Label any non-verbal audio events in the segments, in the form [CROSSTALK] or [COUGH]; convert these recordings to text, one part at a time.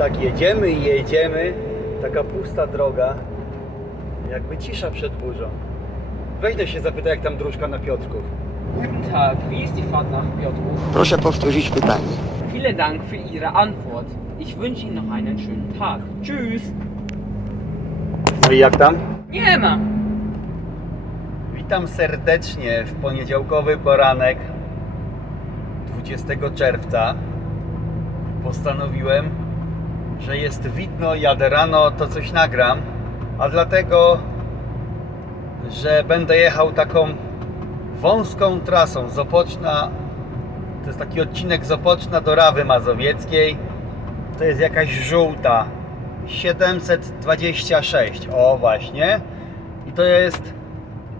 tak jedziemy i jedziemy, taka pusta droga, jakby cisza przed burzą. Weź no się zapytaj, jak tam dróżka na Piotrków. Guten Tag, wie ist die Fahrt nach Piotrków? Proszę powtórzyć pytanie. Vielen Dank für Ihre Antwort. Ich wünsche Ihnen noch einen schönen Tag. Tschüss. No i jak tam? Nie ma. Witam serdecznie w poniedziałkowy poranek 20 czerwca. Postanowiłem, że jest widno, jadę rano, to coś nagram, a dlatego, że będę jechał taką wąską trasą z Opoczna. To jest taki odcinek z Opoczna do Rawy Mazowieckiej. To jest jakaś żółta. 726. O, właśnie. I to jest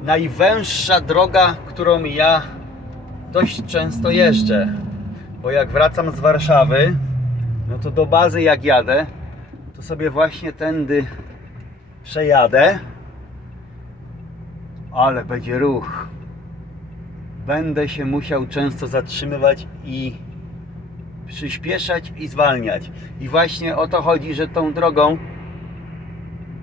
najwęższa droga, którą ja dość często jeżdżę. Bo jak wracam z Warszawy, no to do bazy jak jadę, to sobie właśnie tędy przejadę. Ale będzie ruch. Będę się musiał często zatrzymywać i przyspieszać i zwalniać. I właśnie o to chodzi, że tą drogą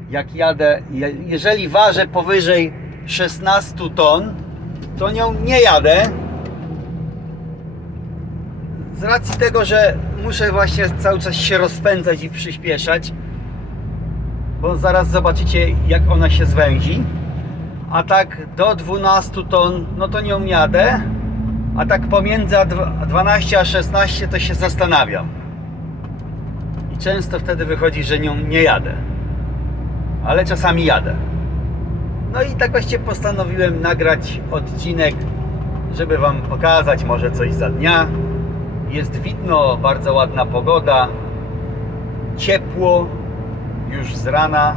jak jadę, je- jeżeli ważę powyżej 16 ton, to nią nie jadę. Z racji tego, że muszę właśnie cały czas się rozpędzać i przyspieszać, bo zaraz zobaczycie, jak ona się zwęzi. A tak do 12 ton, no to nią jadę, a tak pomiędzy a dwa- 12 a 16 to się zastanawiam. I często wtedy wychodzi, że nią nie jadę ale czasami jadę. No i tak właściwie postanowiłem nagrać odcinek, żeby Wam pokazać może coś za dnia. Jest widno, bardzo ładna pogoda, ciepło już z rana.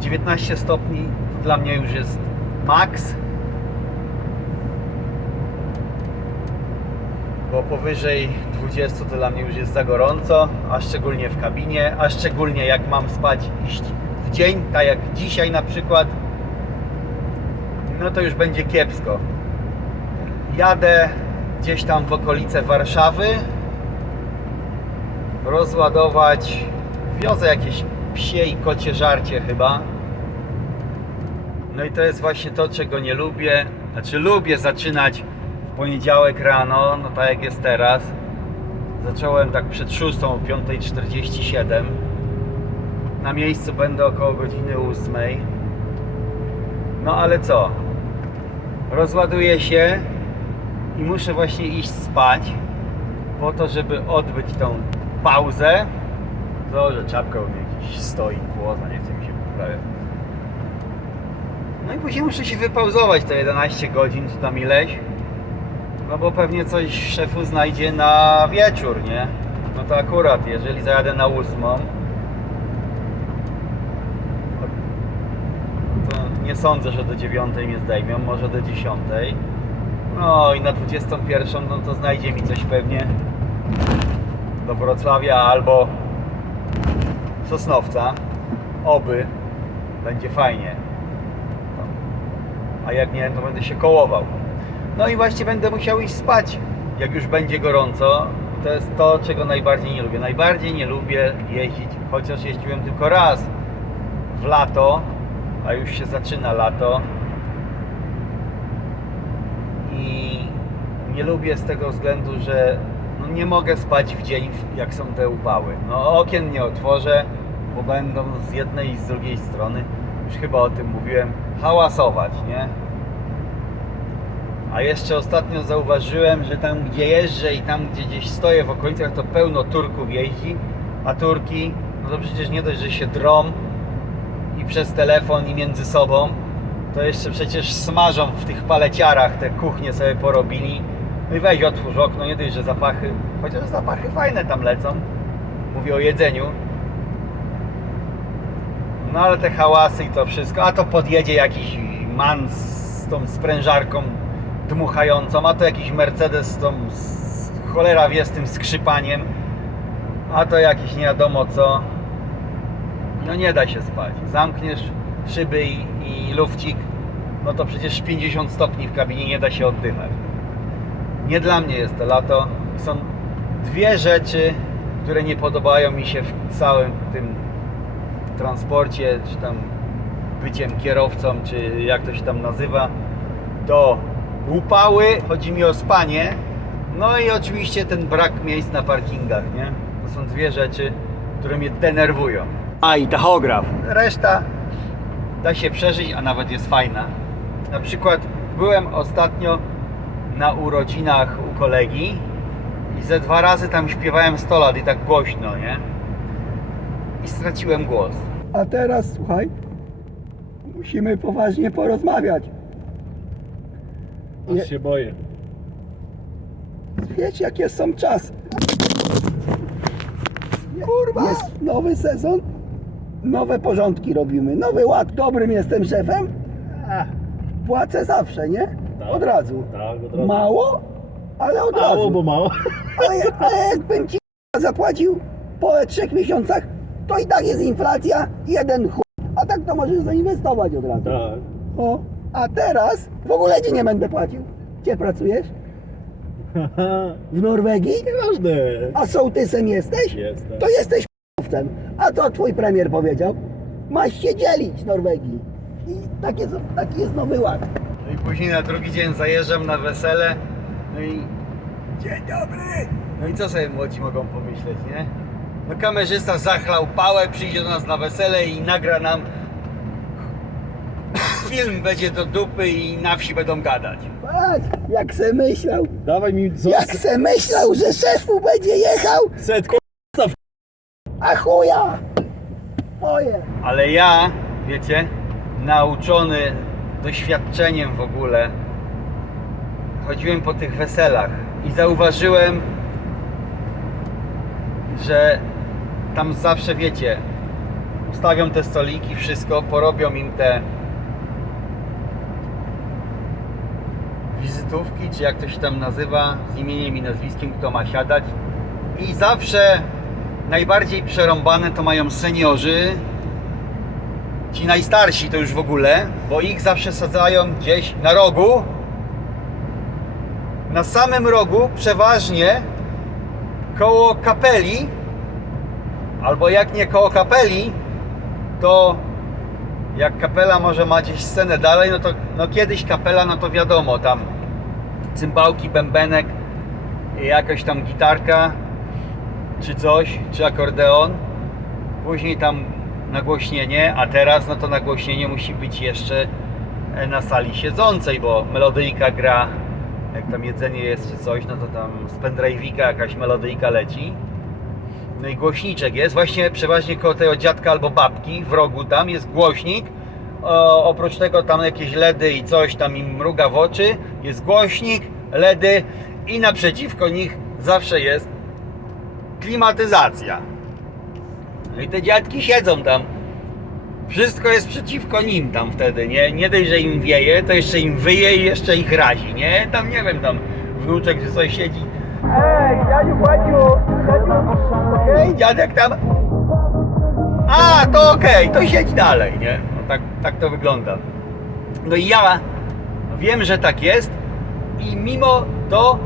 19 stopni to dla mnie już jest maks. Bo powyżej 20 to dla mnie już jest za gorąco, a szczególnie w kabinie, a szczególnie jak mam spać iść w dzień, tak jak dzisiaj na przykład, no to już będzie kiepsko. Jadę gdzieś tam w okolice Warszawy, rozładować, wiozę jakieś psie i kocie żarcie chyba. No i to jest właśnie to, czego nie lubię. Znaczy lubię zaczynać w poniedziałek rano, no tak jak jest teraz. Zacząłem tak przed 6, o 5.47. Na miejscu będę około godziny 8. No ale co? Rozładuję się i muszę właśnie iść spać po to, żeby odbyć tą pauzę. To, że czapka u mnie gdzieś stoi, włoza, nie chce mi się poprawiać. No i później muszę się wypauzować te 11 godzin, czy tam ileś. No bo pewnie coś szefu znajdzie na wieczór, nie? No to akurat, jeżeli zajadę na 8, to nie sądzę, że do 9 mnie zdejmią, może do 10. No i na 21 no to znajdzie mi coś pewnie do Wrocławia albo Sosnowca. Oby będzie fajnie. A jak nie, to będę się kołował. No i właśnie będę musiał iść spać, jak już będzie gorąco. To jest to, czego najbardziej nie lubię. Najbardziej nie lubię jeździć, chociaż jeździłem tylko raz w lato, a już się zaczyna lato. I nie lubię z tego względu, że no nie mogę spać w dzień, jak są te upały. No okien nie otworzę, bo będą z jednej i z drugiej strony, już chyba o tym mówiłem, hałasować, nie? A jeszcze ostatnio zauważyłem, że tam gdzie jeżdżę i tam gdzie gdzieś stoję w okolicach, to pełno Turków jeździ, a Turki, no to przecież nie dość, że się drą i przez telefon i między sobą, to jeszcze przecież smażą w tych paleciarach, te kuchnie sobie porobili. No i weź otwórz okno, nie dość, że zapachy, chociaż zapachy fajne tam lecą, mówię o jedzeniu. No ale te hałasy i to wszystko, a to podjedzie jakiś man z tą sprężarką dmuchającą, a to jakiś Mercedes z tą z, cholera wie z tym skrzypaniem, a to jakiś nie wiadomo co. No nie da się spać. Zamkniesz szyby i, i lufcik, no to przecież 50 stopni w kabinie nie da się oddychać. Nie dla mnie jest to lato. Są dwie rzeczy, które nie podobają mi się w całym tym transporcie, czy tam byciem kierowcą, czy jak to się tam nazywa, to upały, chodzi mi o spanie, no i oczywiście ten brak miejsc na parkingach, nie? To są dwie rzeczy, które mnie denerwują. A i tachograf. Reszta da się przeżyć, a nawet jest fajna. Na przykład byłem ostatnio na urodzinach u kolegi i ze dwa razy tam śpiewałem 100 lat i tak głośno, nie? I straciłem głos. A teraz słuchaj, musimy poważnie porozmawiać. Nie- Aż się boję. Wiesz jakie są czasy. Kurwa! Jest nowy sezon, nowe porządki robimy, nowy ład. Dobrym jestem szefem, płacę zawsze, nie? Tak. Od razu. Tak, od razu. Mało, ale od Mało, razu. bo mało. [LAUGHS] Ale, ale jakbym ci zapłacił po trzech miesiącach, to i tak jest inflacja, jeden chuj. A tak to możesz zainwestować od razu. Tak. O, a teraz w ogóle ci nie będę płacił. Gdzie pracujesz? [LAUGHS] W Norwegii? Nieważne. A sołtysem jesteś? Jestem. To jesteś p***owcem. A co twój premier powiedział? Masz się dzielić Norwegii. I tak taki jest nowy ład. Później na drugi dzień zajeżdżam na wesele, no i Dzień dobry! No i co sobie młodzi mogą pomyśleć, nie? No kamerzysta zachlał pałę, przyjdzie do nas na wesele i nagra nam [COUGHS] film będzie do dupy i na wsi będą gadać. Patrz, jak se myślał, Dawaj mi co? jak se myślał, że szefu będzie jechał, Setko. a chuja! Oje! Ale ja, wiecie, nauczony doświadczeniem w ogóle, chodziłem po tych weselach i zauważyłem, że tam zawsze, wiecie, ustawią te stoliki, wszystko, porobią im te wizytówki, czy jak to się tam nazywa, z imieniem i nazwiskiem, kto ma siadać. I zawsze najbardziej przerąbane to mają seniorzy, ci najstarsi to już w ogóle, bo ich zawsze sadzają gdzieś na rogu. Na samym rogu, przeważnie koło kapeli, albo jak nie koło kapeli, to jak kapela może ma gdzieś scenę dalej, no to no kiedyś kapela, no to wiadomo, tam cymbałki, bębenek, jakaś tam gitarka, czy coś, czy akordeon. Później tam nagłośnienie, a teraz no to nagłośnienie musi być jeszcze e, na sali siedzącej, bo melodyjka gra, jak tam jedzenie jest czy coś, no to tam z pendrive'ika jakaś melodyjka leci. No i głośniczek jest, właśnie przeważnie koło tego dziadka albo babki w rogu tam jest głośnik. O, oprócz tego tam jakieś LEDy i coś tam im mruga w oczy. Jest głośnik, LEDy i naprzeciwko nich zawsze jest klimatyzacja. No i te dziadki siedzą tam. Wszystko jest przeciwko nim tam wtedy, nie? Nie dość, że im wieje, to jeszcze im wyje i jeszcze ich razi, nie? Tam nie wiem, tam wnuczek czy coś siedzi. Ej, dziadziu, Badziu, Okej, dziadek tam. A, to okej, to siedź dalej, nie? No tak, tak to wygląda. No i ja wiem, że tak jest i mimo to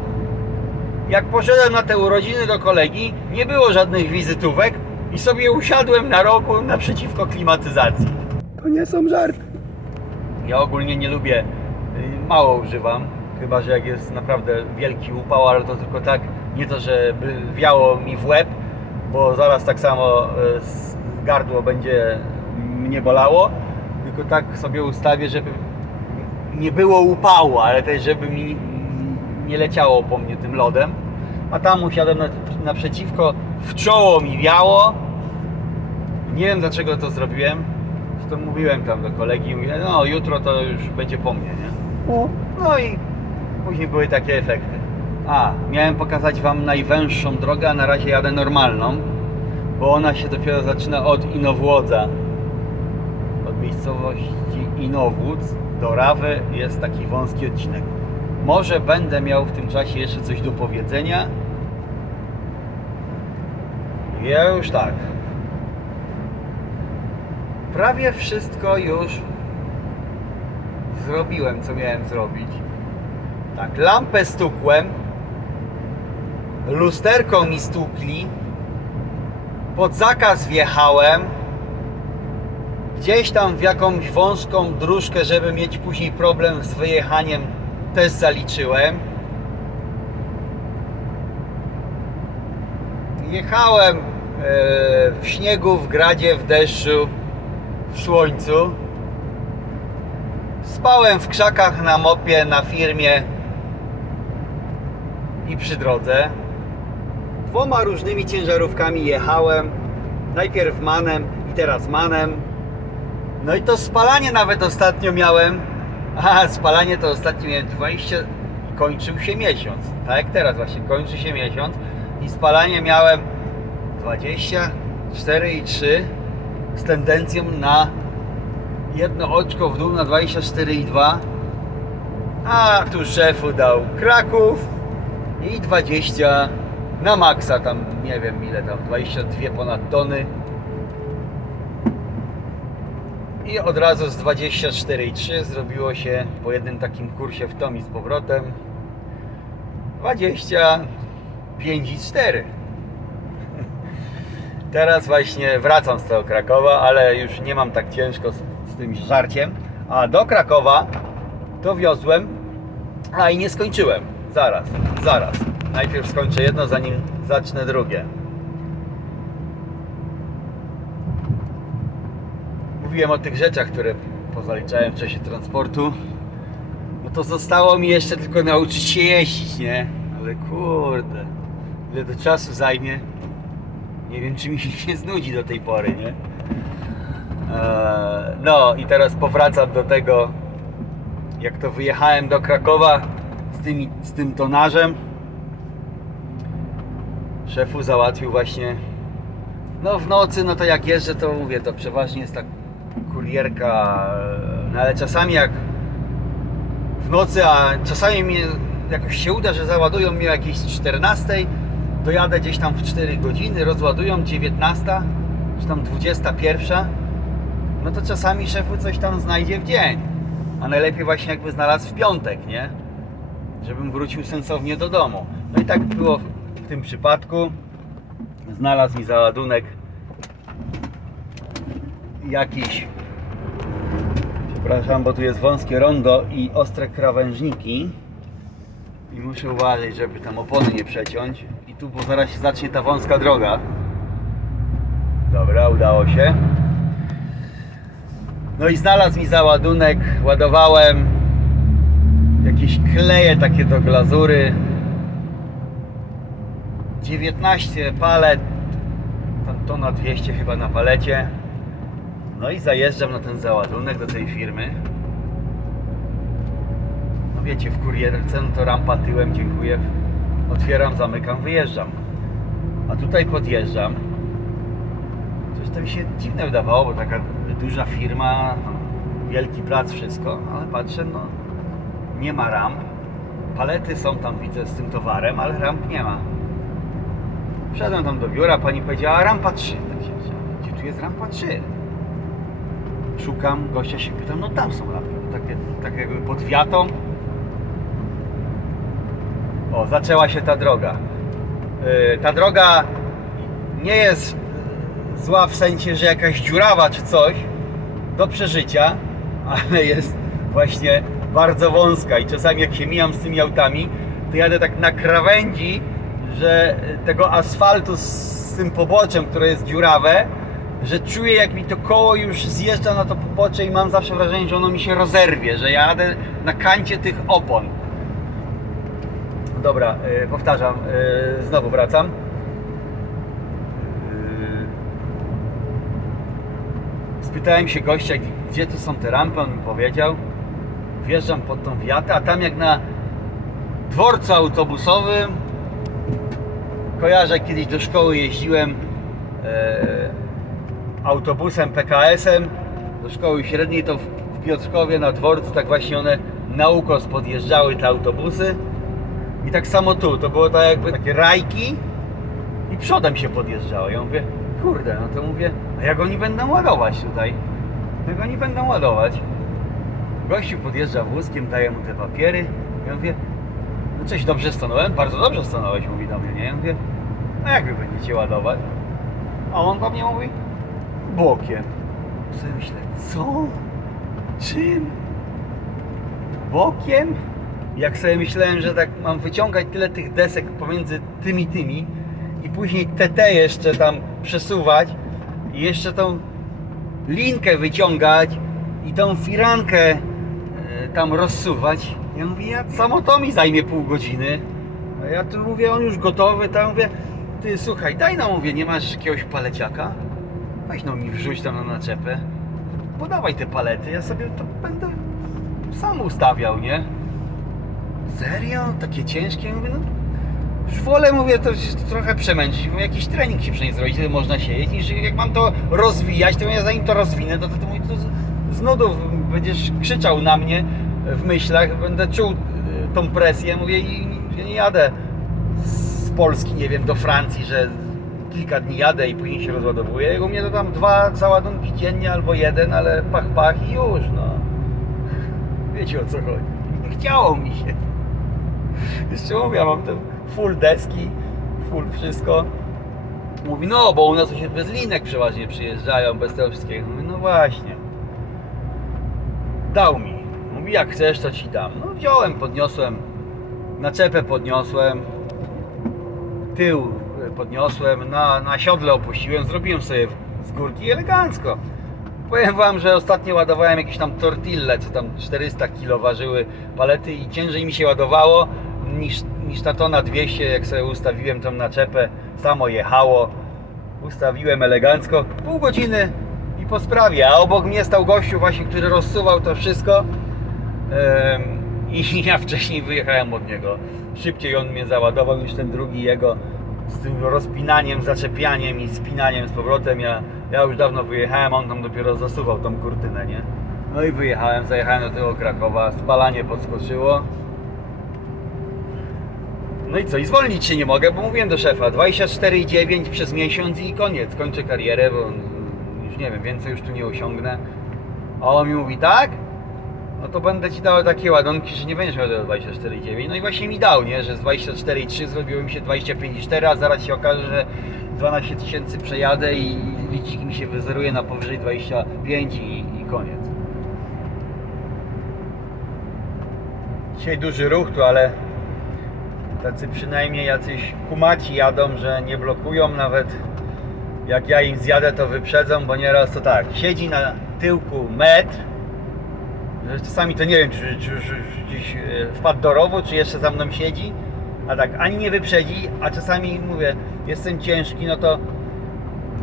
jak poszedłem na te urodziny do kolegi, nie było żadnych wizytówek i sobie usiadłem na rogu naprzeciwko klimatyzacji. To nie są żarty. Ja ogólnie nie lubię, y, mało używam, chyba że jak jest naprawdę wielki upał, ale to tylko tak, nie to, żeby wiało mi w łeb, bo zaraz tak samo y, gardło będzie mnie bolało, tylko tak sobie ustawię, żeby nie było upału, ale też żeby mi nie leciało po mnie tym lodem. A tam usiadłem na, naprzeciwko, w czoło mi wiało. Nie wiem dlaczego to zrobiłem. To mówiłem tam do kolegi, mówię, no jutro to już będzie po mnie, nie? O, No i później były takie efekty. A, miałem pokazać Wam najwęższą drogę, a na razie jadę normalną, bo ona się dopiero zaczyna od Inowłodza. Od miejscowości Inowłódz do Rawy jest taki wąski odcinek. Może będę miał w tym czasie jeszcze coś do powiedzenia. Ja już tak. Prawie wszystko już zrobiłem, co miałem zrobić. Tak, lampę stukłem, lusterką mi stukli, pod zakaz wjechałem. Gdzieś tam w jakąś wąską dróżkę, żeby mieć później problem z wyjechaniem, też zaliczyłem. Jechałem w śniegu, w gradzie, w deszczu, w słońcu. Spałem w krzakach na mopie, na firmie i przy drodze. Dwoma różnymi ciężarówkami jechałem. Najpierw manem i teraz manem. No i to spalanie nawet ostatnio miałem. [LAUGHS] A spalanie to ostatnio miałem 20 i kończył się miesiąc. Tak jak teraz właśnie kończy się miesiąc i spalanie miałem 24,3 z tendencją na jedno oczko w dół na 24,2 a tu szefu dał Kraków i 20 na maksa tam nie wiem ile tam 22 ponad tony. I od razu z 24,3 zrobiło się po jednym takim kursie w tom i z powrotem. 25,4 Teraz właśnie wracam z tego Krakowa, ale już nie mam tak ciężko z, z tym żarciem. A do Krakowa to wiozłem, a i nie skończyłem. Zaraz, zaraz. Najpierw skończę jedno, zanim zacznę drugie. Mówiłem o tych rzeczach, które pozaliczałem w czasie transportu. No to zostało mi jeszcze tylko nauczyć się jeździć, nie? Ale kurde, ile to czasu zajmie. Nie wiem, czy mi się [LAUGHS] znudzi do tej pory, nie? Eee, no i teraz powracam do tego, jak to wyjechałem do Krakowa z, tymi, z tym tonażem. Szefu załatwił właśnie. No w nocy, no to jak jeżdżę, to mówię, to przeważnie jest tak kurierka, no ale czasami jak w nocy, a czasami mi jakoś się uda, że załadują mnie o jakiejś 14, dojadę gdzieś tam w 4 godziny, rozładują 19, czy tam 21, no to czasami szefu coś tam znajdzie w dzień. A najlepiej właśnie jakby znalazł w piątek, nie? Żebym wrócił sensownie do domu. No i tak było w tym przypadku. Znalazł mi załadunek jakiś Przepraszam, bo tu jest wąskie rondo i ostre krawężniki. I muszę uważać, żeby tam opony nie przeciąć. Tu, bo zaraz się zacznie ta wąska droga. Dobra, udało się. No i znalazł mi załadunek, ładowałem jakieś kleje takie do glazury. 19 palet, tam tona 200 chyba na palecie. No i zajeżdżam na ten załadunek do tej firmy. No wiecie, w kurierce no to rampa tyłem, dziękuję. Otwieram, zamykam, wyjeżdżam. A tutaj podjeżdżam. Coś to mi się dziwne wydawało, bo taka duża firma, wielki plac, wszystko, ale patrzę, no nie ma ramp. Palety są tam, widzę, z tym towarem, ale ramp nie ma. Wszedłem tam do biura, pani powiedziała, rampa 3. Tak. Gdzie tu jest rampa 3? Szukam, gościa się pytam, no tam są lampy. Takie, tak jakby pod wiatą. O, zaczęła się ta droga. Yy, ta droga nie jest zła w sensie, że jakaś dziurawa czy coś do przeżycia, [LAUGHS] ale jest właśnie bardzo wąska i czasami jak się mijam z tymi autami, to jadę tak na krawędzi, że tego asfaltu z, tym poboczem, które jest dziurawe, że czuję jak mi to koło już zjeżdża na to pobocze i mam zawsze wrażenie, że ono mi się rozerwie, że jadę na kancie tych opon. Dobra, yy, powtarzam, yy, znowu wracam. Yy, Spytałem się gościa, gdzie tu są te rampy, on mi powiedział. Wjeżdżam pod tą wiatę, a tam jak na dworcu autobusowym kojarzę, kiedyś do szkoły jeździłem e, autobusem PKS-em do szkoły średniej, to w, w Piotrkowie na dworcu tak właśnie one na ukos podjeżdżały te autobusy. I tak samo tu, to było tak jakby takie rajki i przodem się podjeżdżało. Ja mówię, kurde, no to mówię, a jak oni będą ładować tutaj? Jak oni będą ładować? Gościu podjeżdża wózkiem, daje mu te papiery. Ja mówię, no cześć, dobrze stanąłem? Bardzo dobrze stanąłeś, mówi do mnie, nie? Ja mówię, a jak wy będziecie ładować? A on do mnie mówi, bokiem. Sobie myślę, co? Czym? Bokiem? Jak sobie myślałem, że tak mam wyciągać tyle tych desek pomiędzy tymi tymi i później TT jeszcze tam przesuwać i jeszcze tą linkę wyciągać i tą firankę e, tam rozsuwać. Ja mówię, ja, samo to mi zajmie pół godziny. A ja tu mówię, on już gotowy, tam mówię, ty słuchaj, daj no mówię, nie masz jakiegoś paleciaka? Weź no mi wrzuć tam na naczepę. Podawaj te palety, ja sobie to będę sam ustawiał, nie? Serio? Takie ciężkie? Mówię, no już wolę, mówię, to trochę przemęczyć, mówię, jakiś trening się przynajmniej zrobić, tyle można siedzieć, jak mam to rozwijać, to ja zanim to rozwinę, to, to, to, to z, z nudów będziesz krzyczał na mnie w myślach, będę czuł y, tą presję, mówię, i nie jadę z Polski, nie wiem, do Francji, że kilka dni jadę i później się rozładowuję. U mnie to tam dwa załadunki dziennie albo jeden, ale pach, pach i już, no. Wiecie o co chodzi. Nie chciało mi się. Jeszcze mówię, ja mam te full deski, full wszystko. Mówi, no bo u nas to się bez linek przeważnie przyjeżdżają, bez tego wszystkiego. Mówię, no właśnie. Dał mi. Mówi, jak chcesz, to ci dam. No wziąłem, podniosłem, naczepę podniosłem, tył podniosłem, na, na siodle opuściłem, zrobiłem sobie z górki elegancko. Powiem wam, że ostatnio ładowałem jakieś tam tortille, co tam 400 kg ważyły palety i ciężej mi się ładowało niż, niż ta tona 200, jak sobie ustawiłem tą naczepę, samo jechało. Ustawiłem elegancko, pół godziny i po sprawie, a obok mnie stał gościu właśnie, który rozsuwał to wszystko i [LAUGHS] ja wcześniej wyjechałem od niego. Szybciej on mnie załadował niż ten drugi jego z tym rozpinaniem, zaczepianiem i spinaniem z powrotem. Ja, ja już dawno wyjechałem, on tam dopiero zasuwał tą kurtynę, nie? No i wyjechałem, zajechałem do tego Krakowa, spalanie podskoczyło. No i co, i zwolnić się nie mogę, bo mówiłem do szefa 24,9 przez miesiąc i koniec, kończę karierę, bo już nie wiem, więcej już tu nie osiągnę. A on mi mówi, tak? no to będę ci dał takie ładunki, że nie będziesz miał tego 24,9. No i właśnie mi dał, nie? Że z 24,3 zrobiło mi się 25,4, a zaraz się okaże, że 12 tysięcy przejadę i licik mi się wyzeruje na powyżej 25 i, i koniec. Dzisiaj duży ruch tu, ale tacy przynajmniej jacyś kumaci jadą, że nie blokują nawet. Jak ja im zjadę to wyprzedzą, bo nieraz to tak, siedzi na tyłku metr. Czasami to nie wiem, czy, czy już gdzieś e, wpadł do rowu, czy jeszcze za mną siedzi, a tak ani nie wyprzedzi, a czasami mówię, jestem ciężki, no to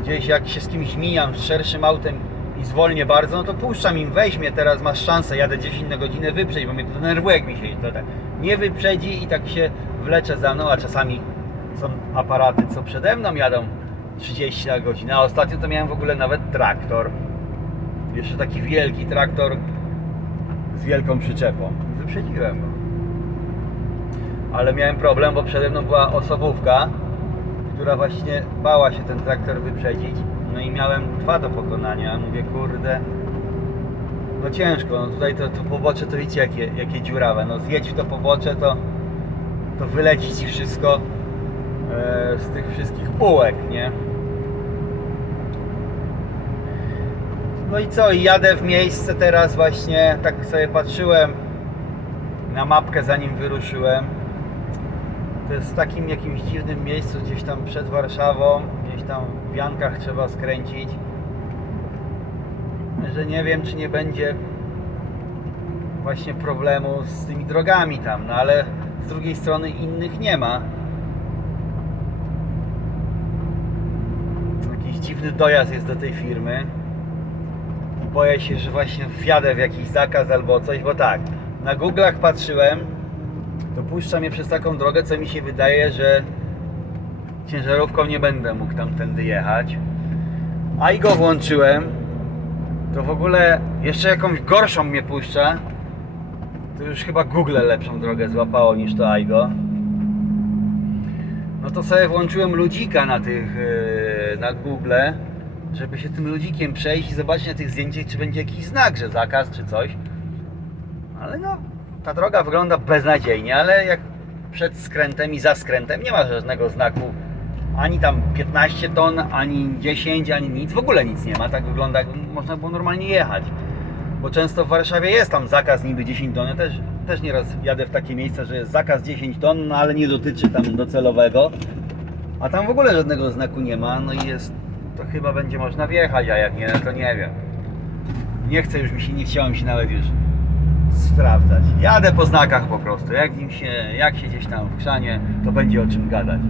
gdzieś jak się z kimś mijam z szerszym autem i zwolnię bardzo, no to puszczam im, weźmie teraz, masz szansę, jadę 10 na godzinę, wyprzedź, bo mnie to denerwuje, jak mi się to tak nie wyprzedzi i tak się wlecze za mną, a czasami są aparaty, co przede mną jadą 30 na godzinę, a ostatnio to miałem w ogóle nawet traktor, jeszcze taki wielki traktor, z wielką przyczepą. Wyprzedziłem go. Ale miałem problem, bo przede mną była osobówka, która właśnie bała się ten traktor wyprzedzić. No i miałem dwa do pokonania. Mówię, kurde, no ciężko. No tutaj to, to pobocze to wiecie jakie, jakie dziurawe. No zjedź w to pobocze, to, to wyleci ci wszystko e, z tych wszystkich półek, nie? No i co, jadę w miejsce teraz właśnie, tak sobie patrzyłem na mapkę zanim wyruszyłem. To jest w takim jakimś dziwnym miejscu, gdzieś tam przed Warszawą, gdzieś tam w Jankach trzeba skręcić. Że nie wiem, czy nie będzie właśnie problemu z tymi drogami tam, no ale z drugiej strony innych nie ma. Jakiś dziwny dojazd jest do tej firmy boję się, że właśnie wjadę w jakiś zakaz albo coś, bo tak, na Google'ach patrzyłem, to puszcza mnie przez taką drogę, co mi się wydaje, że ciężarówką nie będę mógł tamtędy jechać. A i go włączyłem, to w ogóle jeszcze jakąś gorszą mnie puszcza. To już chyba Google lepszą drogę złapało niż to AIGO. No to sobie włączyłem ludzika na tych, yy, na Google, żeby się tym ludzikiem przejść i zobaczyć na tych zdjęciach, czy będzie jakiś znak, że zakaz, czy coś. Ale no, ta droga wygląda beznadziejnie, ale jak przed skrętem i za skrętem nie ma żadnego znaku ani tam 15 ton, ani 10, ani nic, w ogóle nic nie ma. Tak wygląda, jakby można było normalnie jechać. Bo często w Warszawie jest tam zakaz niby 10 ton. Ja też, też nieraz jadę w takie miejsca, że jest zakaz 10 ton, no ale nie dotyczy tam docelowego. A tam w ogóle żadnego znaku nie ma, no i jest, to chyba będzie można wjechać, a jak nie, to nie wiem. Nie chcę już mi się, nie chciałem się nawet już sprawdzać. Jadę po znakach po prostu. Jak im się, jak się gdzieś tam w krzanie, to będzie o czym gadać.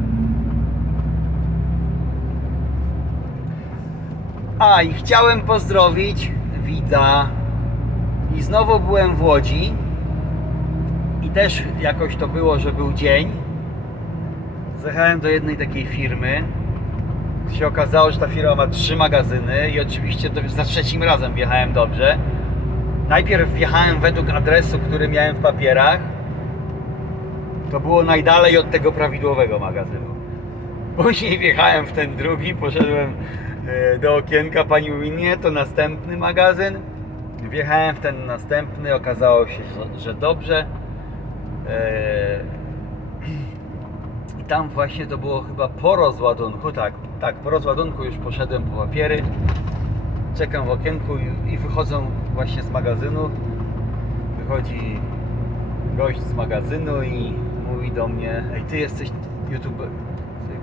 A i chciałem pozdrowić widza. I znowu byłem w Łodzi. I też jakoś to było, że był dzień. Zajechałem do jednej takiej firmy. Się okazało, że ta firma ma trzy magazyny i oczywiście za trzecim razem wjechałem dobrze. Najpierw wjechałem według adresu, który miałem w papierach. To było najdalej od tego prawidłowego magazynu. Później wjechałem w ten drugi, poszedłem do okienka, pani mówi nie, to następny magazyn. Wjechałem w ten następny, okazało się, że- dobrze. E, I tam właśnie to było chyba po rozładunku, tak, tak, po rozładunku już poszedłem po papiery. Czekam w okienku i, i wychodzą właśnie z magazynu. Wychodzi gość z magazynu i mówi do mnie, ej ty jesteś youtuber...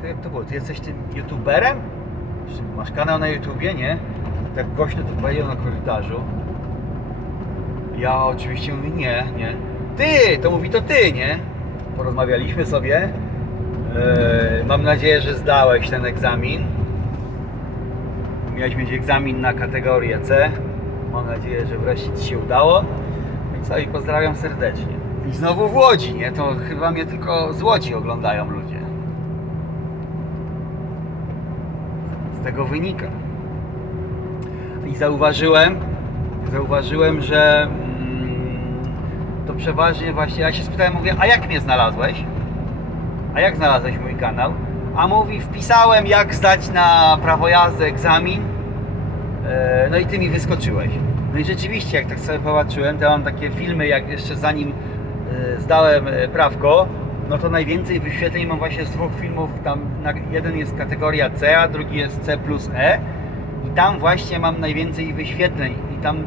Jak to było? Ty jesteś tym youtuberem? Masz kanał na YouTubie, nie? Tak głośno to powiedział na korytarzu. Ja oczywiście mówię, nie, nie. Ty! To mówi, to ty, nie? Porozmawialiśmy sobie. Eee, mam nadzieję, że zdałeś ten egzamin. Miałeś mieć egzamin na kategorię C. Mam nadzieję, że wreszcie Ci się udało. I co, i pozdrawiam serdecznie. I znowu w Łodzi, nie? To chyba mnie tylko z Łodzi oglądają ludzie. Z tego wynika. I zauważyłem, zauważyłem, że mm, to przeważnie właśnie, ja się spytałem, mówię, a jak mnie znalazłeś? A jak znalazłeś mój kanał? A mówi, wpisałem jak zdać na prawo jazdy egzamin. E, No i ty mi wyskoczyłeś. No i rzeczywiście, jak tak sobie popatrzyłem, to ja mam takie filmy, jak jeszcze zanim e, zdałem e, prawko, no to najwięcej wyświetleń mam właśnie z dwóch filmów. Tam jeden jest kategoria C, a drugi jest C plus E. I tam właśnie mam najwięcej wyświetleń. I tam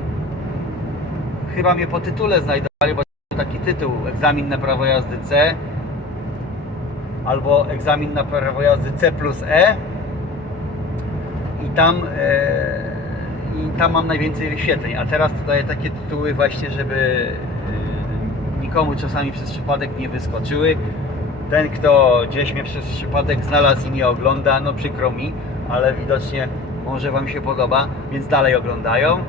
chyba mnie po tytule znajdowali, bo taki tytuł, egzamin na prawo jazdy C albo egzamin na prawo jazdy C plus E i tam e, i tam mam najwięcej wyświetleń, a teraz dodaję takie tytuły właśnie, żeby nikomu czasami przez przypadek nie wyskoczyły. Ten, kto gdzieś mnie przez przypadek znalazł i nie ogląda, no przykro mi, ale widocznie może Wam się podoba, więc dalej oglądają.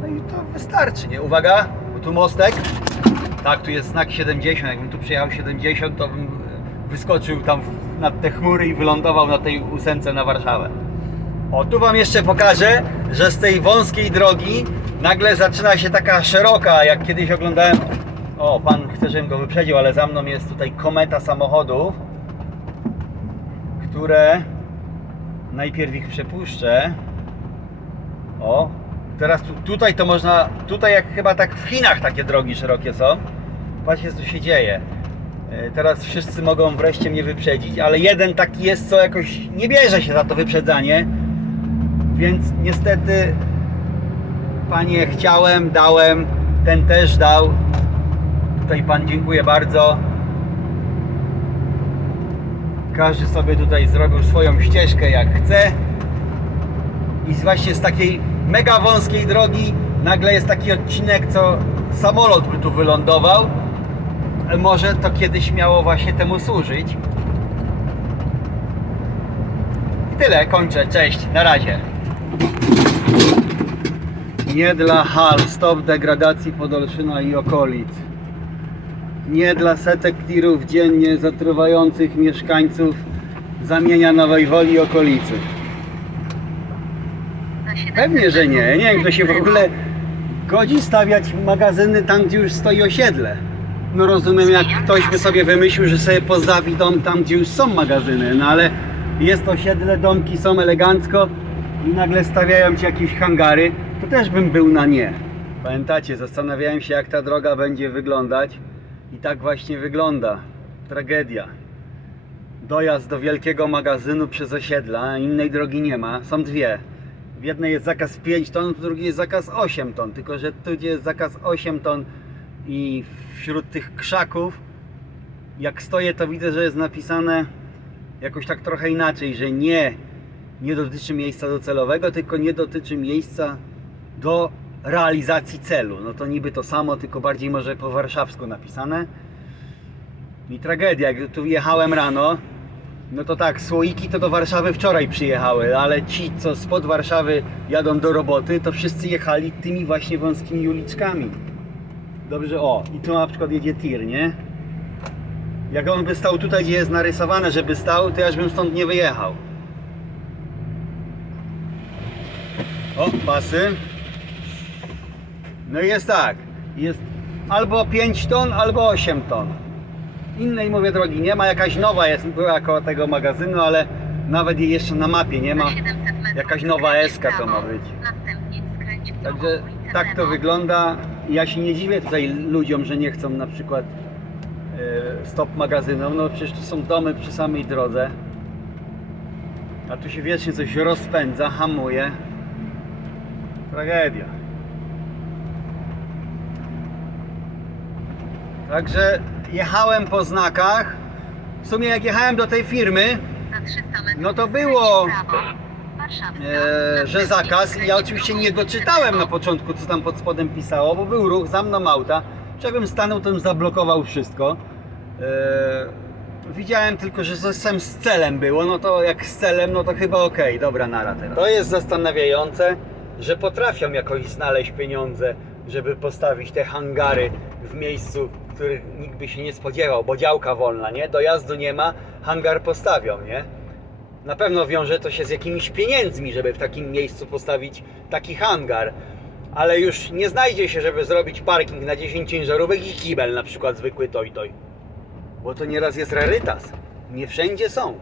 No i to wystarczy, nie? Uwaga, bo tu mostek. Tak, tu jest znak 70. Jakbym tu przyjechał 70, to bym wyskoczył tam nad te chmury i wylądował na tej ósemce na Warszawę. O, tu Wam jeszcze pokażę, że z tej wąskiej drogi nagle zaczyna się taka szeroka, jak kiedyś oglądałem. O, pan chce, żebym go wyprzedził, ale za mną jest tutaj kometa samochodów, które najpierw ich przepuszczę. O, teraz tu, tutaj to można, tutaj jak chyba tak w Chinach takie drogi szerokie są. Patrzcie co się dzieje. E, Teraz wszyscy mogą wreszcie mnie wyprzedzić, ale jeden taki jest, co jakoś nie bierze się za to wyprzedzanie. Więc niestety, panie, chciałem, dałem, ten też dał. Tutaj pan dziękuję bardzo. Każdy sobie tutaj zrobił swoją ścieżkę jak chce. I właśnie z takiej mega wąskiej drogi nagle jest taki odcinek, co samolot by tu wylądował. Może to kiedyś miało właśnie temu służyć. I tyle, kończę. Cześć, na razie. Nie dla hal, stop degradacji Podolszyna i okolic. Nie dla setek tirów dziennie zatruwających mieszkańców zamienia Nowej Woli okolicy. Pewnie, że nie. Nie wiem, kto się w ogóle godzi stawiać magazyny tam, gdzie już stoi osiedle. No rozumiem, jak ktoś by sobie wymyślił, że sobie postawi dom tam, gdzie już są magazyny, no ale jest osiedle, domki są elegancko i nagle stawiają ci jakieś hangary, to też bym był na nie. Pamiętacie, zastanawiałem się, jak ta droga będzie wyglądać i tak właśnie wygląda. Tragedia. dojazd do wielkiego magazynu przez osiedla, innej drogi nie ma, są dwie. W jednej jest zakaz 5 ton, w drugiej jest zakaz 8 ton, tylko że tu gdzie jest zakaz 8 ton i wśród tych krzaków, jak stoję to widzę, że jest napisane jakoś tak trochę inaczej, że nie, nie dotyczy miejsca docelowego, tylko nie dotyczy miejsca do realizacji celu. No to niby to samo, tylko bardziej może po warszawsku napisane. I tragedia, jak tu jechałem rano, no to tak, słoiki to do Warszawy wczoraj przyjechały, ale ci, co spod Warszawy jadą do roboty, to wszyscy jechali tymi właśnie wąskimi uliczkami. Dobrze, o, i tu na przykład jedzie tir, nie? Jak on by stał tutaj, gdzie jest narysowane, żeby stał, to ja bym stąd nie wyjechał. O, pasy. No i jest tak, jest albo 5 ton, albo 8 ton. Innej mówię drogi nie ma, jakaś nowa jest, była koło tego magazynu, ale nawet jej jeszcze na mapie nie ma. Jakaś nowa eska to ma być. Także tak to wygląda. Ja się nie dziwię tutaj ludziom, że nie chcą na przykład e, stop magazynom, no przecież tu są domy przy samej drodze. A tu się wiecznie coś rozpędza, hamuje. Tragedia. Także jechałem po znakach. W sumie jak jechałem do tej firmy, No to było, e, że zakaz. I ja oczywiście nie doczytałem na początku, co tam pod spodem pisało, bo był ruch za mną auta. Czy jakbym stanął, to bym zablokował wszystko. E, widziałem tylko, że jestem z celem było, no to jak z celem, no to chyba okej, dobra, nara teraz. To jest zastanawiające, że potrafią jakoś znaleźć pieniądze, żeby postawić te hangary w miejscu, których nikt by się nie spodziewał, bo działka wolna, nie? Dojazdu nie ma, hangar postawią, nie? Na pewno wiąże to się z jakimiś pieniędzmi, żeby w takim miejscu postawić taki hangar. Ale już nie znajdzie się, żeby zrobić parking na 10 ciężarówek i kibel, na przykład zwykły toj-toj. Bo to nieraz jest rarytas. Nie wszędzie są.